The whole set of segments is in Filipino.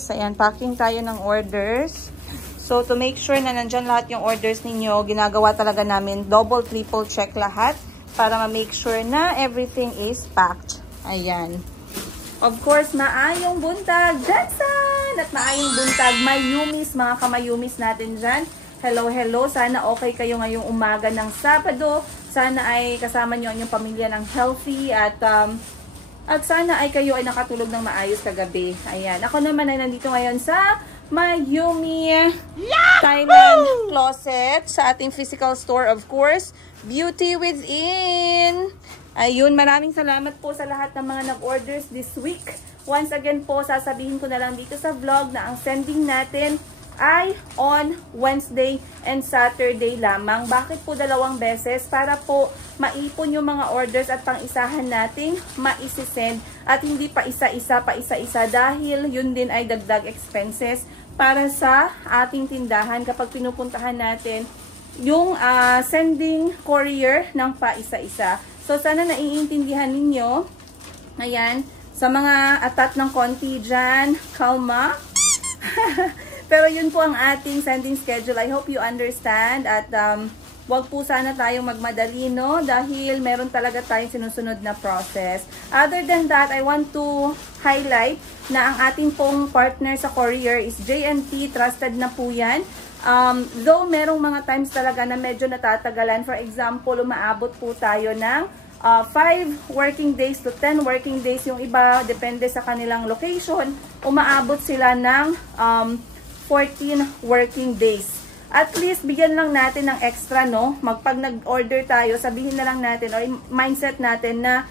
guys. Ayan, packing tayo ng orders. So, to make sure na nandyan lahat yung orders ninyo, ginagawa talaga namin double, triple check lahat para ma-make sure na everything is packed. Ayan. Of course, maayong buntag, Jetson! At maayong buntag, Mayumis, mga kamayumis natin dyan. Hello, hello. Sana okay kayo ngayong umaga ng Sabado. Sana ay kasama nyo ang inyong pamilya ng healthy at sana ay kayo ay nakatulog ng maayos kagabi. Ayan. Ako naman ay nandito ngayon sa Mayumi Thailand Closet sa ating physical store, of course. Beauty Within. Ayun, maraming salamat po sa lahat ng mga nag-orders this week. Once again po, sasabihin ko na lang dito sa vlog na ang sending natin ay on Wednesday and Saturday lamang. Bakit po dalawang beses? Para po maipon yung mga orders at pang-isahan nating maisisend at hindi pa isa-isa dahil yun din ay dagdag expenses para sa ating tindahan kapag pinupuntahan natin yung sending courier ng pa isa-isa. So sana naiintindihan ninyo. Ayan, sa mga atat ng konti dyan, kalma. Pero yun po ang ating sending schedule. I hope you understand. At wag po sana tayong magmadali, no? Dahil meron talaga tayong sinusunod na process. Other than that, I want to highlight na ang ating pong partner sa courier is JNT. Trusted na po yan. Though merong mga times talaga na medyo natatagalan. For example, umaabot po tayo ng 5 working days to 10 working days. Yung iba, depende sa kanilang location, umaabot sila ng 14 working days. At least, bigyan lang natin ng extra, no? Pag nag-order tayo, sabihin na lang natin, o mindset natin na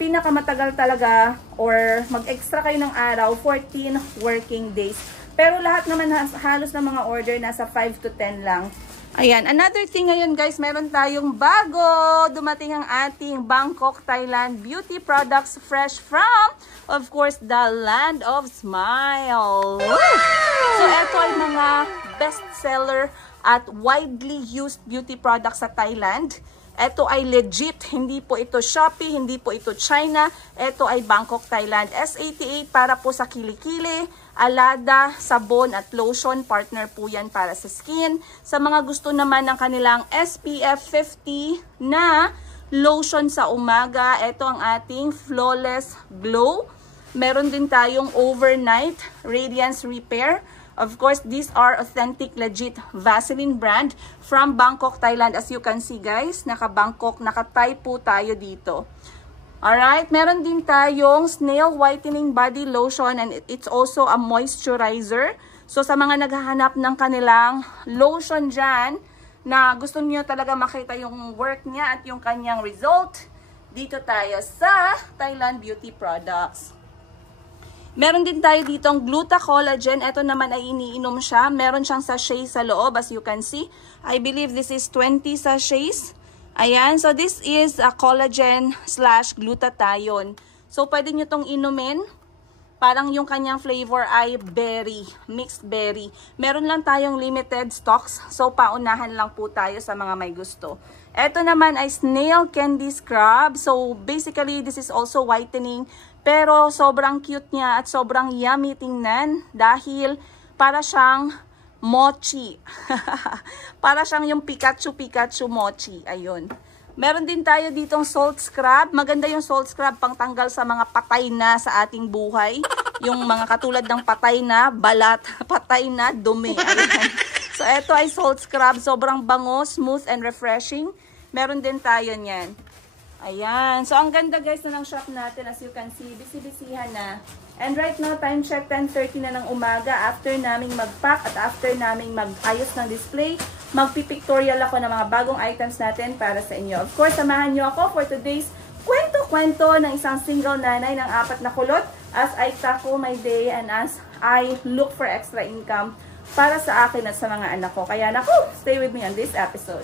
pinakamatagal talaga, or mag-extra kayo ng araw, 14 working days. Pero lahat naman, halos na mga order, nasa 5 to 10 lang. Ayan, another thing ngayon guys, meron tayong bago. Dumating ang ating Bangkok, Thailand beauty products fresh from, of course, the Land of Smile. So, ito ay mga bestseller at widely used beauty products sa Thailand. Ito ay legit, hindi po ito Shopee, hindi po ito China. Ito ay Bangkok, Thailand. S88 para po sa kilikili, alada, sabon at lotion. Partner po yan para sa skin. Sa mga gusto naman ng kanilang SPF 50 na lotion sa umaga, ito ang ating Flawless Glow. Meron din tayong Overnight Radiance Repair. Of course, these are authentic, legit Vaseline brand from Bangkok, Thailand. As you can see guys, naka-Bangkok, naka-Thai po tayo dito. Alright, meron din tayong Snail Whitening Body Lotion and it's also a moisturizer. So sa mga naghahanap ng kanilang lotion dyan, na gusto niyo talaga makita yung work niya at yung kanyang result, dito tayo sa Thailand Beauty Products. Meron din tayo ditong Gluta Collagen. Ito naman ay iniinom siya. Meron siyang sachet sa loob, as you can see. I believe this is 20 sachets. Ayan. So, this is a collagen / glutathione. So, pwede nyo itong inumin. Parang yung kanyang flavor ay berry. Mixed berry. Meron lang tayong limited stocks. So, paunahan lang po tayo sa mga may gusto. Ito naman ay Snail Candy Scrub. So, basically, this is also whitening. Pero sobrang cute niya at sobrang yummy tingnan dahil para siyang mochi. Para siyang yung Pikachu mochi. Ayun. Meron din tayo ditong salt scrub. Maganda yung salt scrub pang tanggal sa mga patay na sa ating buhay. Yung mga katulad ng patay na balat, patay na dumi. Ayun. So ito ay salt scrub. Sobrang bango, smooth and refreshing. Meron din tayo niyan. Ayan. So, ang ganda guys na ng shop natin. As you can see, busy-busyhan na. And right now, time check, 10:30 na ng umaga. After naming mag-pack at after naming mag-ayos ng display, magpipictorial ako ng mga bagong items natin para sa inyo. Of course, samahan nyo ako for today's kwento-kwento ng isang single nanay ng 4 na kulot as I tackle my day and as I look for extra income para sa akin at sa mga anak ko. Kaya naku, stay with me on this episode.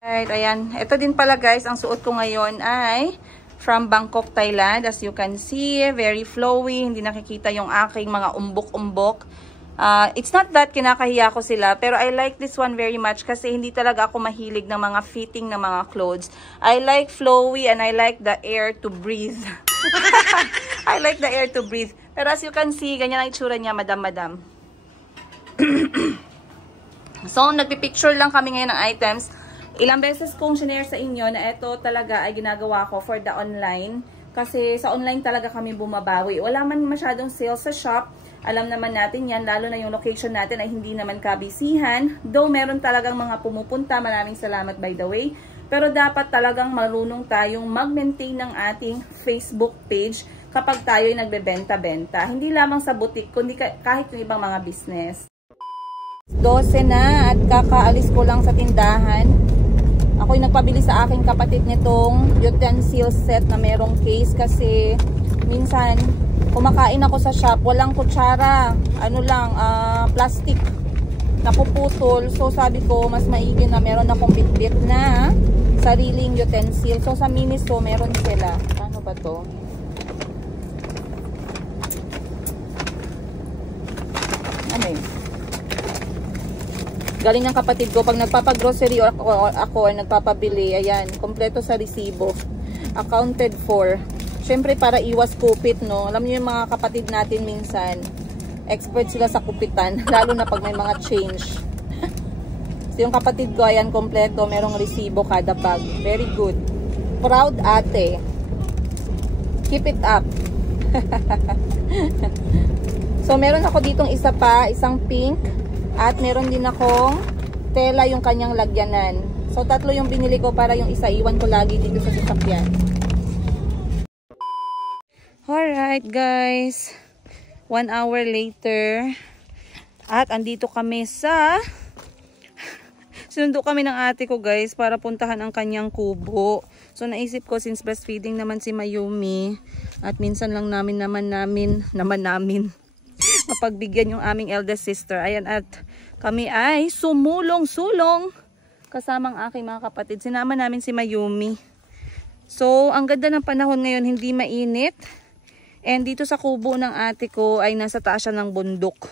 Alright, ayan. Ito din pala guys, ang suot ko ngayon ay from Bangkok, Thailand. As you can see, very flowy. Hindi nakikita yung aking mga umbok-umbok. It's not that kinakahiya ko sila, pero I like this one very much kasi hindi talaga ako mahilig ng mga fitting ng mga clothes. I like flowy and I like the air to breathe. I like the air to breathe. Pero as you can see, ganyan ang itsura niya, madam. So, nagpipicture lang kami ngayon ng items. Ilang beses kong sinare sa inyo na ito talaga ay ginagawa ko for the online. Kasi sa online talaga kami bumabawi. Wala man masyadong sales sa shop. Alam naman natin yan, lalo na yung location natin ay hindi naman kabisihan. Though meron talagang mga pumupunta, maraming salamat by the way. Pero dapat talagang marunong tayong mag-maintain ng ating Facebook page kapag tayo ay nagbebenta-benta. Hindi lamang sa boutique, kundi kahit yung ibang mga business. 12 na at kakaalis ko lang sa tindahan. Ako'y nagpabili sa aking kapatid nitong utensil set na merong case kasi minsan kumakain ako sa shop, walang kutsara, ano lang, plastic, napuputol. So sabi ko, mas maigi na meron akong bitbit na sariling utensil. So sa Miniso meron sila. Ano ba to? Ano yun? Galing ng kapatid ko, pag nagpapagrocery ako ay nagpapabili, ayan, kompleto sa resibo. Accounted for. Siyempre para iwas kupit, no? Alam niyo yung mga kapatid natin minsan, expert sila sa kupitan, lalo na pag may mga change. So yung kapatid ko, ayan, kompleto, merong resibo kada bag. Very good. Proud ate. Keep it up. So meron ako ditong isa pa, isang pink. At meron din akong tela yung kanyang lagyanan. So tatlo yung binili ko para yung isa iwan ko lagi dito sa sasakyan. Alright guys. 1 hour later. At andito kami sa... Sinundo kami ng ate ko guys para puntahan ang kanyang kubo. So naisip ko since breastfeeding naman si Mayumi. At minsan lang namin mapagbigyan yung aming eldest sister. Ayan, at kami ay sumulong-sulong kasamang aking mga kapatid. Sinama namin si Mayumi. So, ang ganda ng panahon ngayon, hindi mainit. And dito sa kubo ng ate ko ay nasa taas siya ng bundok.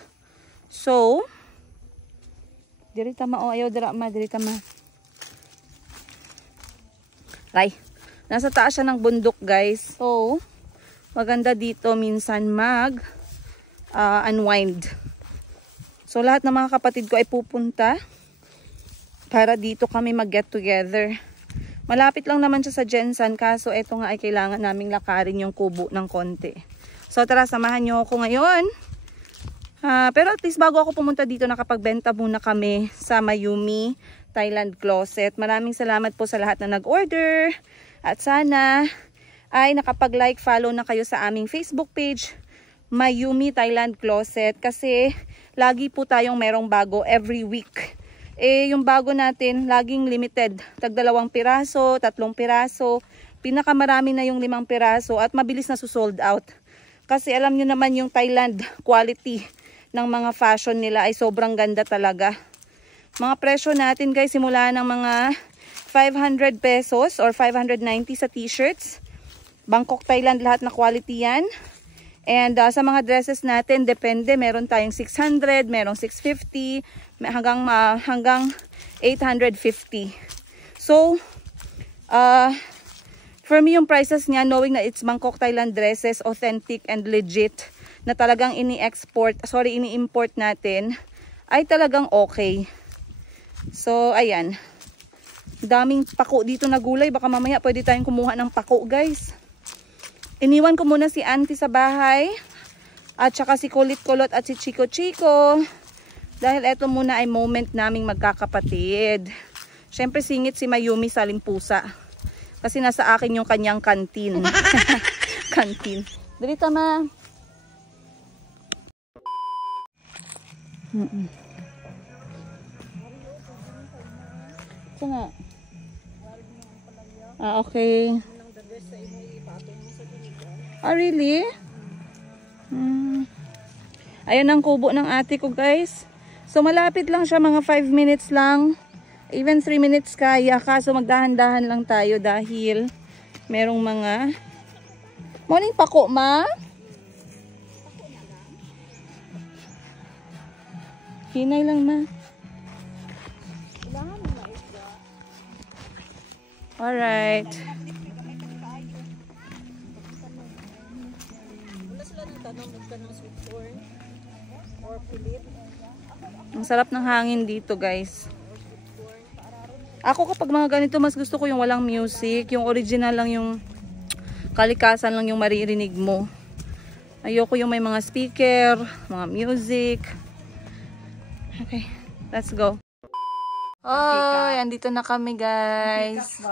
So, dirita ma, o ayaw dirita ma. Ay, nasa taas siya ng bundok guys. So, maganda dito minsan unwind. So lahat ng mga kapatid ko ay pupunta para dito kami mag-get together. Malapit lang naman siya sa Jensen, kaso eto nga ay kailangan naming lakarin yung kubo ng konti. So tara, samahan nyo ako ngayon. Pero at least bago ako pumunta dito, nakapagbenta muna kami sa Mayumi Thailand Closet. Maraming salamat po sa lahat na nag-order. At sana ay nakapag-like, follow na kayo sa aming Facebook page, Mayumi Thailand Closet, kasi lagi po tayong merong bago every week. Yung bago natin laging limited, tag 2 piraso, 3 piraso, pinakamarami na yung 5 piraso at mabilis na sold out. Kasi alam nyo naman yung Thailand quality ng mga fashion nila ay sobrang ganda talaga. Mga presyo natin guys, simula ng mga 500 pesos or 590 sa t-shirts. Bangkok, Thailand, lahat na quality yan. And sa mga dresses natin, depende. Meron tayong 600, merong 650, hanggang 850. So, for me yung prices niya, knowing na it's Bangkok, Thailand dresses, authentic and legit, na talagang ini-import natin, ay talagang okay. So, ayan. Daming pako dito na gulay. Baka mamaya pwede tayong kumuha ng pako, guys. Iniwan ko muna si auntie sa bahay. At saka si Kulit-Kulot at si Chico-Chico. Dahil eto muna ay moment naming magkakapatid. Siyempre singit si Mayumi sa limpusa. Kasi nasa akin yung kanyang kantin. Kantin. Dali tama. Ito nga. Okay. Really? Ayan ang kubo ng ate ko guys. So malapit lang siya, mga 5 minutes lang. Even 3 minutes kaya. Kaso magdahan-dahan lang tayo dahil merong mga morning pako ma. Hinay lang ma. Alright. Ang sarap ng hangin dito, guys. Ako kapag mga ganito, mas gusto ko yung walang music. Yung original lang, yung kalikasan lang yung maririnig mo. Ayoko yung may mga speaker, mga music. Okay, let's go. Oh, andito na kami, guys.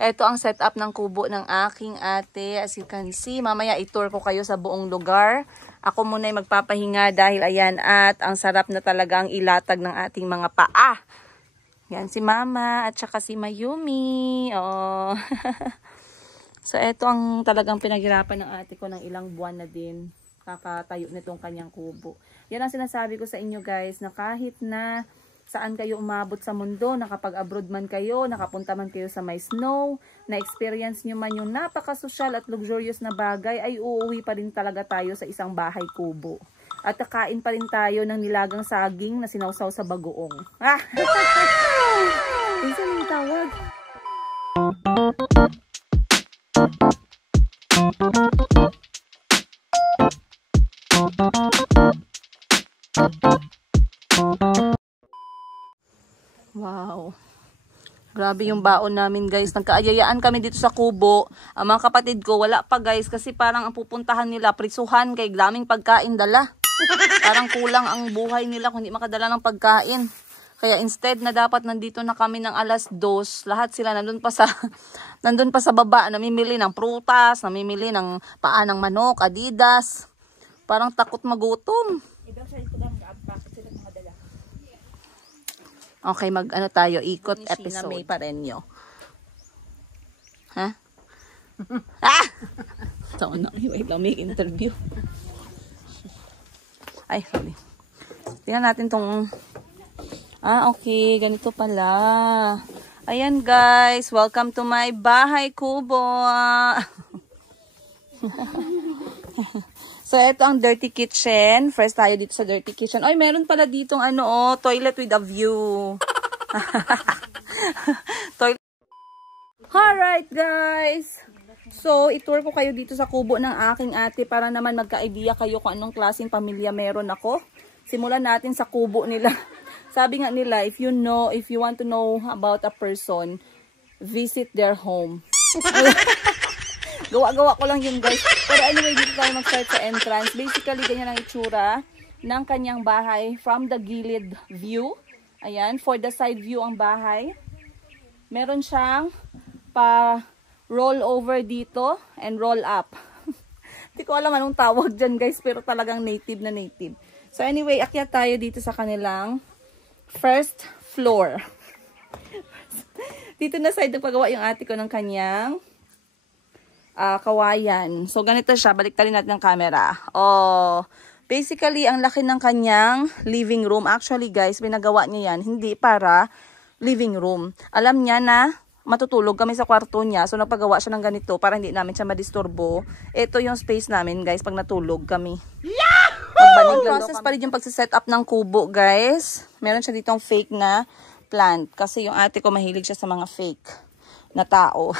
Ito ang setup ng kubo ng aking ate. As you can see, mamaya i-tour ko kayo sa buong lugar. Ako muna ay magpapahinga dahil ayan, at ang sarap na talaga ang ilatag ng ating mga paa. Yan si Mama at saka si Mayumi. Oh. So, ito ang talagang pinaghirapan ng ate ko ng ilang buwan na din. Kakatayo nitong kanyang kubo. Yan ang sinasabi ko sa inyo, guys, na kahit na saan kayo umabot sa mundo, nakapag-abroad man kayo, nakapunta man kayo sa may snow, na-experience nyo man yung napaka-social at luxurious na bagay, ay uuwi pa rin talaga tayo sa isang bahay kubo. At kakain pa rin tayo ng nilagang saging na sinawsaw sa bagoong. Ah! Minsan yung tawag. Wow. Grabe yung baon namin, guys. Nagkaayayaan kami dito sa kubo. Ang mga kapatid ko, wala pa, guys. Kasi parang ang pupuntahan nila, prisuhan, kay daming pagkain dala. Parang kulang ang buhay nila kung hindi makadala ng pagkain. Kaya instead na dapat nandito na kami ng 2:00, lahat sila nandun pa sa baba, namimili ng prutas, namimili ng paa ng manok, Adidas. Parang takot magutom. Okay, mag-ano tayo, ikot episode. May parenyo. Ha? Ah! Ito na, wait lang, may interview. Ay, sorry. Tingnan natin tong... Ah, okay, ganito pala. Ayan, guys, welcome to my bahay kubo. So, ito ang dirty kitchen. First tayo dito sa dirty kitchen. Ay, meron pala ditong toilet with a view. Toilet. Alright, guys. So, itour ko kayo dito sa kubo ng aking ate para naman magka-idea kayo kung anong klaseng pamilya meron ako. Simulan natin sa kubo nila. Sabi nga nila, if you want to know about a person, visit their home. Gawa-gawa ko lang yun, guys. Pero anyway, dito tayo mag-start sa entrance. Basically, ganyan ang itsura ng kanyang bahay from the gilid view. Ayan, for the side view ang bahay. Meron siyang pa-roll over dito and roll up. Hindi ko alam anong tawag dyan, guys, pero talagang native na native. So anyway, akyat tayo dito sa kanilang first floor. Dito na side nagpagawa yung ate ko ng kanyang kawayan. So, ganito siya. Baliktarin natin ang camera. Oh, basically, ang laki ng kanyang living room. Actually, guys, pinagawa niya yan. Hindi para living room. Alam niya na matutulog kami sa kwarto niya. So, nagpagawa siya ng ganito para hindi namin siya madisturbo. Ito yung space namin, guys, pag natulog kami. Magbanig lang. Process pa rin yung pagsiset up ng kubo, guys. Meron siya ditong fake na plant. Kasi yung ate ko mahilig siya sa mga fake na tao.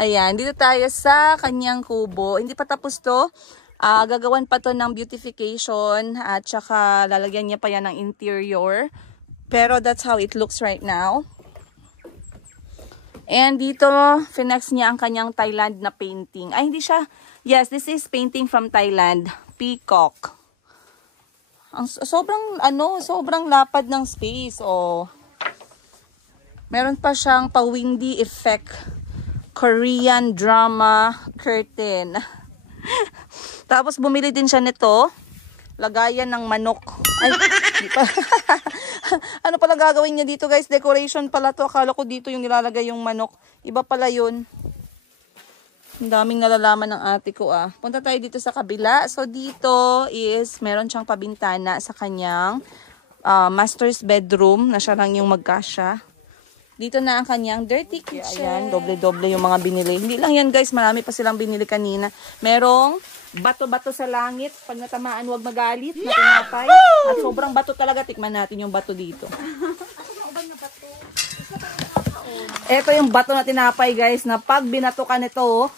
Ayan, dito tayo sa kanyang kubo. Hindi pa tapos to. Gagawan pa to ng beautification at saka lalagyan niya pa yan ng interior. Pero that's how it looks right now. And dito, finex niya ang kanyang Thailand na painting. Ay, hindi siya. Yes, this is painting from Thailand. Peacock. Ang sobrang lapad ng space. Oh. Meron pa siyang pa-windy effect. Korean drama curtain. Tapos bumili din siya nito. Lagayan ng manok. Ay, di pa. Ano pala gagawin niya dito, guys? Decoration pala to. Akala ko dito yung nilalagay yung manok. Iba pala yun. Ang daming nalalaman ng ate ko, ah. Punta tayo dito sa kabila. So, dito is meron siyang pabintana sa kanyang master's bedroom na siya lang yung magkasya. Dito na ang kanyang dirty kitchen. Ayan, doble-doble yung mga binili. Hindi lang yan, guys. Marami pa silang binili kanina. Merong bato-bato sa langit. Pag natamaan, huwag magalit. Na tinapay. At sobrang bato talaga. Tikman natin yung bato dito. Ito yung bato na tinapay, guys. Na pag binato ka nito,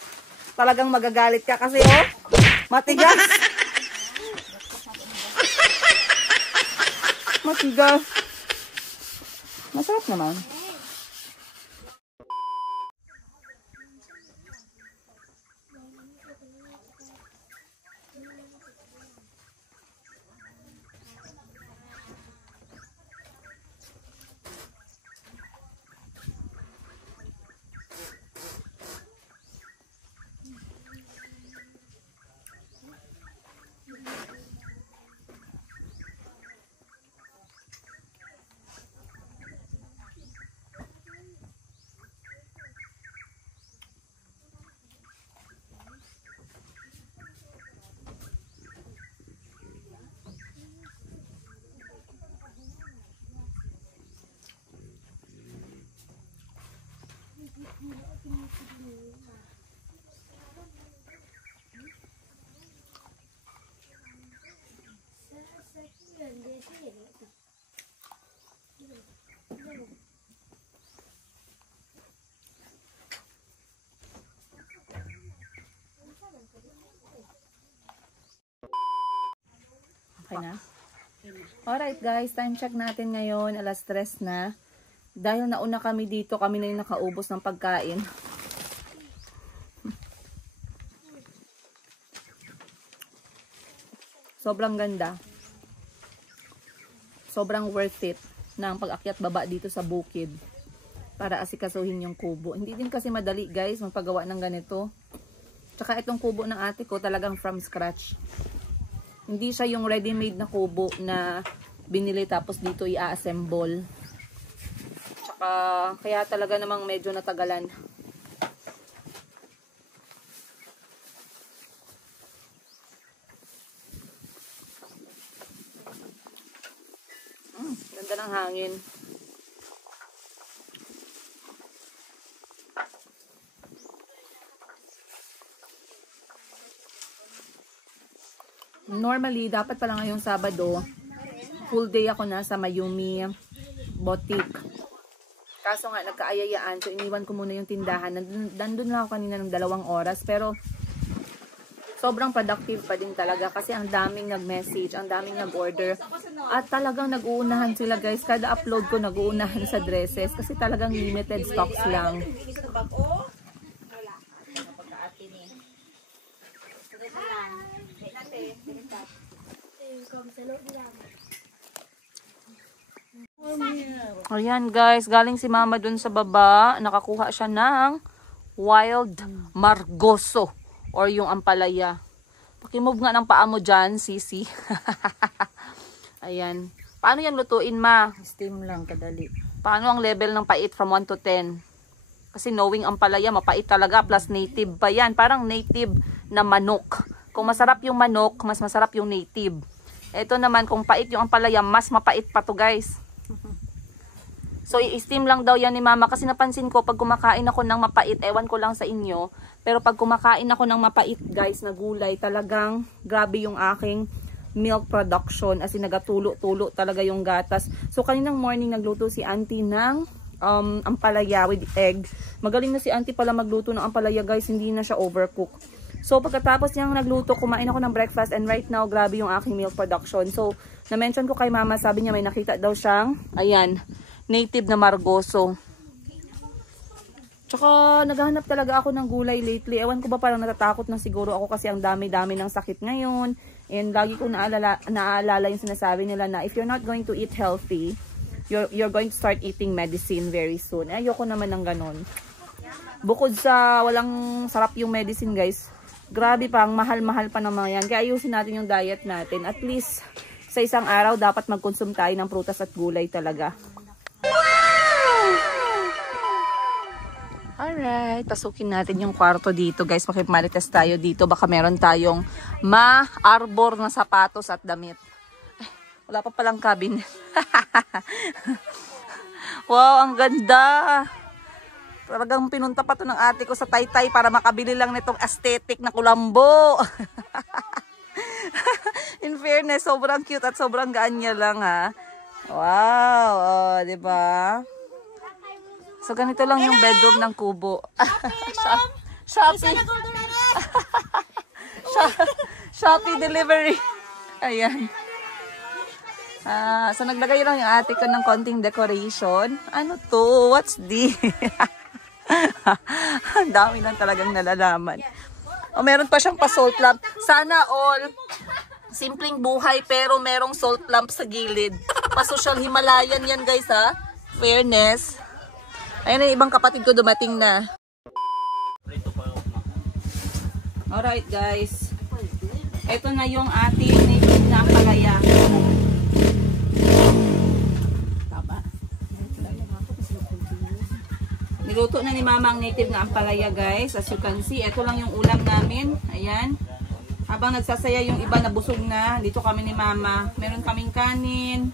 Talagang magagalit ka kasi oh. Matigas. Matigas. Masarap naman. Okay na? Alright guys, time check natin ngayon. Alas 3 na. Dahil nauna kami dito, kami na yung nakaubos ng pagkain. Sobrang ganda. Sobrang worth it ng pag-akyat baba dito sa bukid para asikasuhin yung kubo. Hindi din kasi madali guys magpagawa ng ganito. Tsaka itong kubo ng ate ko talagang from scratch. Hindi siya yung ready-made na kubo na binili tapos dito i-assemble. Tsaka kaya talaga namang medyo natagalan. Ganda ng hangin. Normally, dapat pala ngayong Sabado, full day ako nasa Mayumi Boutique. Kaso nga, nagkaayayaan. So, iniwan ko muna yung tindahan. Nandun lang ako kanina ng 2 oras. Pero, sobrang productive pa din talaga. Kasi ang daming nag-message, ang daming nag-order. At talagang nag-uunahan sila guys. Kada upload ko, nag-uunahan sa dresses. Kasi talagang limited stocks lang. Ayan guys, galing si mama dun sa baba. Nakakuha siya ng wild margoso or yung ampalaya. Pakimove nga ng paa mo dyan, sisi. Ayan. Paano yan lutuin, ma? Steam lang, kadali. Paano ang level ng pait from 1 to 10? Kasi knowing ampalaya, mapait talaga. Plus native pa yan. Parang native na manok. Kung masarap yung manok, mas masarap yung native. Ito naman, kung pait yung ampalaya, mas mapait pa to guys. So, i-steam lang daw yan ni mama. Kasi napansin ko, pag kumakain ako ng mapait, ewan ko lang sa inyo. Pero pag kumakain ako ng mapait guys, na gulay, talagang grabe yung aking milk production. As in, nagatulo-tulo talaga yung gatas. So, kaninang morning, nagluto si auntie ng ampalaya with egg. Magaling na si auntie pala magluto ng ampalaya guys. Hindi na siya overcook. So, pagkatapos niyang nagluto, kumain ako ng breakfast. And right now, grabe yung aking milk production. So, na-mention ko kay mama, sabi niya may nakita daw siyang, ayan, native na margoso. Tsaka, naghahanap talaga ako ng gulay lately. Ewan ko ba, parang natatakot na siguro ako kasi ang dami-dami ng sakit ngayon. And lagi kong naaalala yung sinasabi nila na if you're not going to eat healthy, you're going to start eating medicine very soon. Ayoko naman ng ganun. Bukod sa walang sarap yung medicine guys, grabe pa, ang mahal-mahal pa ng mga yan. Kaya ayusin natin yung diet natin. At least, sa isang araw, dapat mag-consume tayo ng prutas at gulay talaga. Alright, pasukin natin yung kwarto dito guys. Makipamarites tayo dito. Baka meron tayong ma-arbor na sapatos at damit. Ay, wala pa palang cabin. Wow, ang ganda. Talagang pinunta pa to ng ate ko sa Taytay para makabili lang nitong aesthetic na kulambo. In fairness, sobrang cute at sobrang gaan niya lang ha. Wow, oh, diba? So, ganito lang yung bedroom ng kubo. Shopping. Shopee delivery. Ayan. So naglagay lang yung ate ko ng konting decoration. Ano to? What's this? Ang dami lang talagang nalalaman. O meron pa siyang pa-salt lamp. Sana all simpleng buhay pero merong salt lamp sa gilid. Pa-social Himalayan yan guys ha. Fairness. Ayun yung ibang kapatid ko dumating na. Alright guys. Ito na yung ating native na palaya. Niluto na ni Mama ang native na ampalaya guys. As you can see, ito lang yung ulam namin. Ayan. Habang nagsasaya yung iba na busog na, dito kami ni Mama. Meron kaming kanin.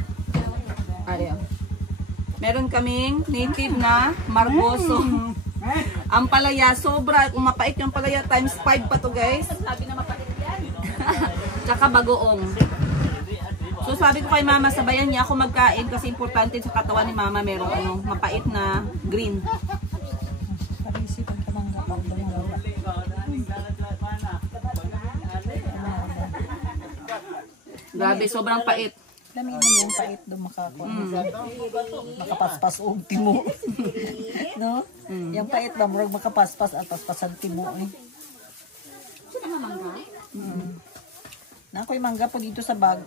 Ayan. Meron kaming native na margoso. Ampalaya, sobra. Kung mapait yung ampalaya, times 5 pa to guys. Sabi na mapait yan. Tsaka bagoong. So sabi ko kay Mama, sabayan niya ako magkain kasi importante sa katawan ni Mama merong mapait na green. Grabe, sobrang pait. Dami naman yung pait doon makapaspas o timo. No? Yung pait ba, murag makapaspas at paspasan timo eh. Na ako'y mangga po dito sa bag.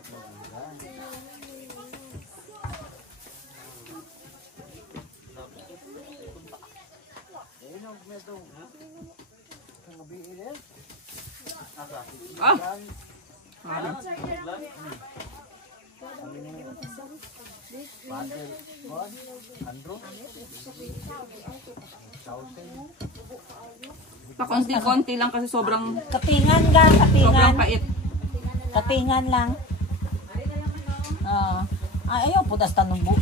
Pakonti-konti lang kasi sobrang Kapingan lang, sobrang pait. Kapingan lang. Ayaw, putas tanong buo.